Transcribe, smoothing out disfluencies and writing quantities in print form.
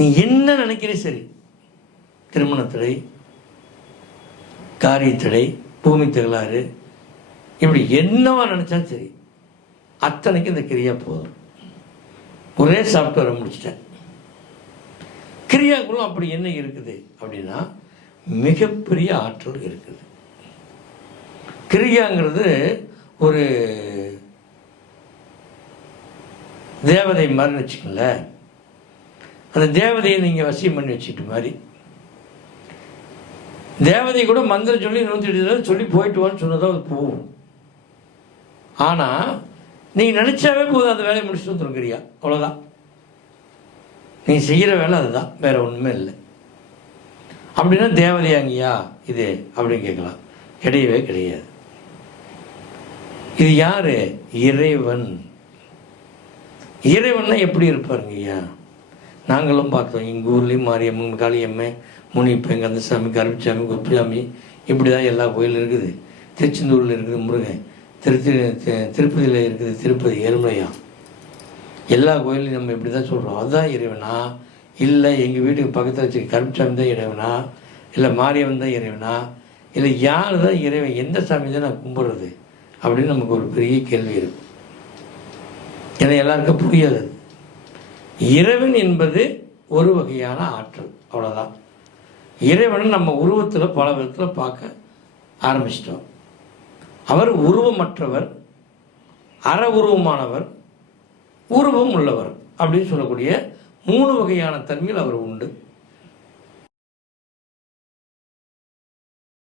நீ என்ன நினைக்கிறே சரி, திருமணத்தடை, காரியத்தடை, பூமி தகராறு, இப்படி என்னவா நினச்சாலும் சரி, அத்தனைக்கு இந்த கிரியா போதும். ஒரே சாஃப்ட்வேரை முடிச்சிட்டேன். கிரியாக்குள்ளும் அப்படி என்ன இருக்குது அப்படின்னா மிகப்பெரிய ஆற்றல் இருக்குது. கிரியாங்கிறது ஒரு தேவதை மாதிரி வச்சுக்கோங்களேன். அந்த தேவதையை நீங்கள் வசியம் பண்ணி வச்சுக்கிட்ட மாதிரி, தேவதை கூட மந்திரம் சொல்லி 108 தடவை சொல்லி போயிட்டு வான்னு சொன்னதான் அது போகும். ஆனால் நீங்கள் நினச்சாவே போதும், அந்த வேலையை முடிச்சுட்டு வந்துருக்கிறியா, அவ்வளோதான். நீங்கள் செய்கிற வேலை அதுதான், வேற ஒன்றுமே இல்லை. அப்படின்னா தேவதையாங்கய்யா இது அப்படின்னு கேட்கலாம். கிடையவே கிடையாது. இது யாரு? இறைவன். இறைவன்னா எப்படி இருப்பாருங்க ஐயா? நாங்களும் பார்த்தோம். எங்கள் ஊர்லேயும் மாரியம்மன், காளியம்மை, முனிப்பை, கந்தசாமி, கருப்புசாமி, குப்புசாமி, இப்படி தான் எல்லா கோயிலும் இருக்குது. திருச்செந்தூரில் இருக்குது முருகன், திருப்பதியில் இருக்குது திருப்பதி ஏழுமலையா. எல்லா கோயிலையும் நம்ம இப்படி தான் சொல்கிறோம். அதுதான் இறைவனா? இல்லை எங்கள் வீட்டுக்கு பக்கத்தில் வச்சு கருப்புசாமி தான் இறைவனா? இல்லை மாரியம்மன் தான் இறைவனா? இல்லை யார் தான் இறைவன்? எந்த சாமி தான் நான் கும்பிட்றது அப்படின்னு நமக்கு ஒரு பெரிய கேள்வி இருக்குது. ஏன்னா எல்லாருக்கும் புரியாது. இறைவன் என்பது ஒரு வகையான ஆற்றல், அவ்வளோதான். இறைவனை நம்ம உருவத்தில் பல விதத்தில் பார்க்க ஆரம்பிச்சிட்டோம். அவர் உருவமற்றவர், அற உருவமானவர், உருவம் உள்ளவர் அப்படின்னு சொல்லக்கூடிய 3 வகையான தன்மையில் அவர் உண்டு.